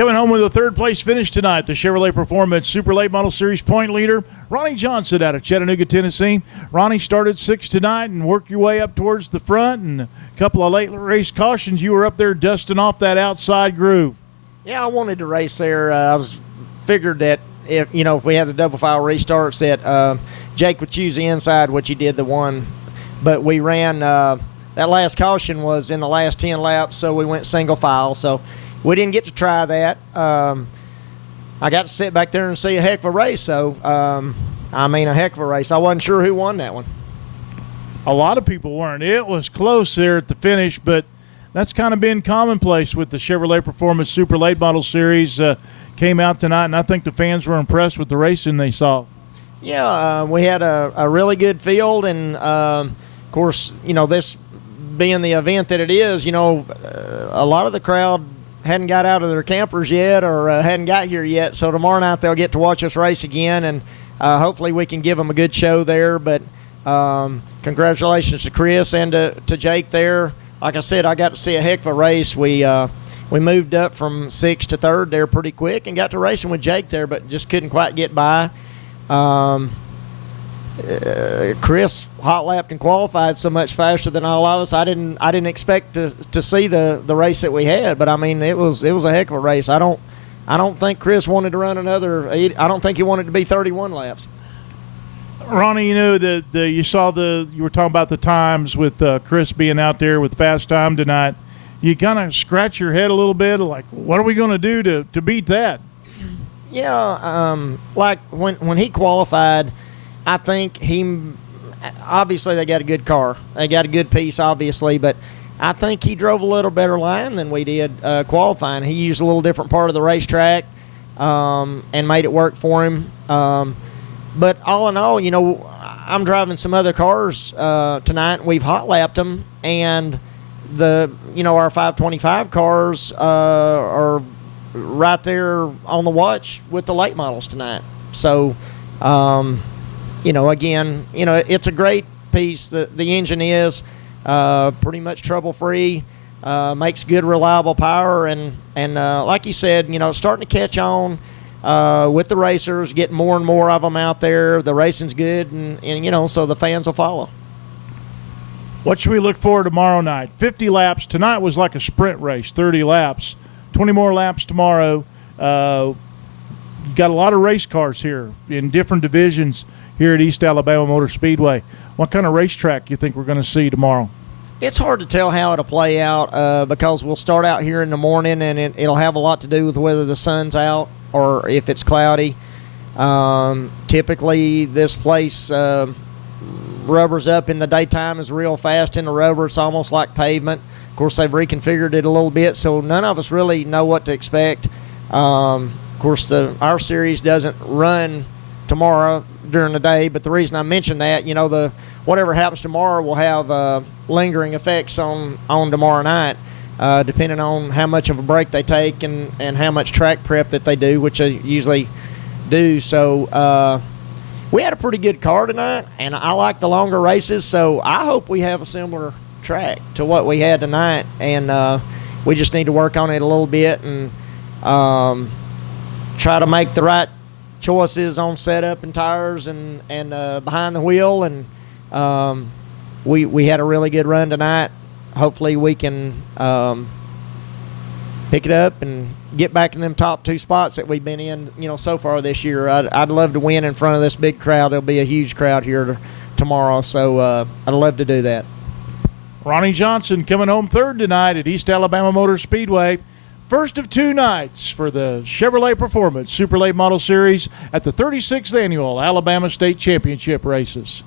Coming home with a third-place finish tonight, the Chevrolet Performance Super Late Model Series point leader, Ronnie Johnson out of Chattanooga, Tennessee. Ronnie started 6th tonight and worked your way up towards the front, and a couple of late race cautions. You were up there dusting off that outside groove. Yeah, I wanted to race there. I figured that if we had the double file restarts that Jake would choose the inside, which he did the one. But we ran that last caution was in the last 10 laps, so we went single file. So we didn't get to try that. I got to sit back there and see a heck of a race. So, a heck of a race. I wasn't sure who won that one. A lot of people weren't. It was close there at the finish, but that's kind of been commonplace with the Chevrolet Performance Super Late Model Series. Came out tonight, and I think the fans were impressed with the racing they saw. Yeah, we had a really good field, and, of course, this being the event that it is, a lot of the crowd hadn't got out of their campers yet or hadn't got here yet. So tomorrow night they'll get to watch us race again, and hopefully we can give them a good show there. But congratulations to Chris and to Jake there. Like I said, I got to see a heck of a race. We moved up from 6th to 3rd there pretty quick and got to racing with Jake there, but just couldn't quite get by. Chris hot lapped and qualified so much faster than all of us. I didn't expect to see the race that we had, but it was a heck of a race. I don't think Chris wanted to run another. I don't think he wanted to be 31 laps. Ronnie, you were talking about the times with Chris being out there with fast time tonight. You kind of scratch your head a little bit, like, what are we going to do to beat that? Yeah, like when he qualified, I think obviously they got a good car. They got a good piece, obviously, but I think he drove a little better line than we did qualifying. He used a little different part of the racetrack and made it work for him. But all in all, I'm driving some other cars tonight. We've hot lapped them, and our 525 cars are right there on the watch with the late models tonight. So, again, it's a great piece. The engine is pretty much trouble-free, makes good, reliable power, and like you said, it's starting to catch on with the racers, getting more and more of them out there. The racing's good, and so the fans will follow. What should we look for tomorrow night? 50 laps. Tonight was like a sprint race, 30 laps. 20 more laps tomorrow. You got a lot of race cars here in different divisions here at East Alabama Motor Speedway. What kind of racetrack do you think we're going to see tomorrow? It's hard to tell how it'll play out because we'll start out here in the morning, and it'll have a lot to do with whether the sun's out or if it's cloudy. Typically, this place rubbers up in the daytime, is real fast in the rubber. It's almost like pavement. Of course, they've reconfigured it a little bit, so none of us really know what to expect. Of course, our series doesn't run tomorrow during the day, but the reason I mentioned that, whatever happens tomorrow will have lingering effects on tomorrow night, depending on how much of a break they take and how much track prep that they do, which they usually do. So we had a pretty good car tonight, and I like the longer races, so I hope we have a similar track to what we had tonight, and we just need to work on it a little bit and try to make the right choices on setup and tires and behind the wheel. And we had a really good run tonight. Hopefully we can pick it up and get back in them top 2 spots that we've been in, so far this year. I'd love to win in front of this big crowd. There'll be a huge crowd here tomorrow, so I'd love to do that. Ronnie Johnson coming home 3rd tonight at East Alabama Motor Speedway. First of 2 nights for the Chevrolet Performance Super Late Model Series at the 36th Annual Alabama State Championship Races.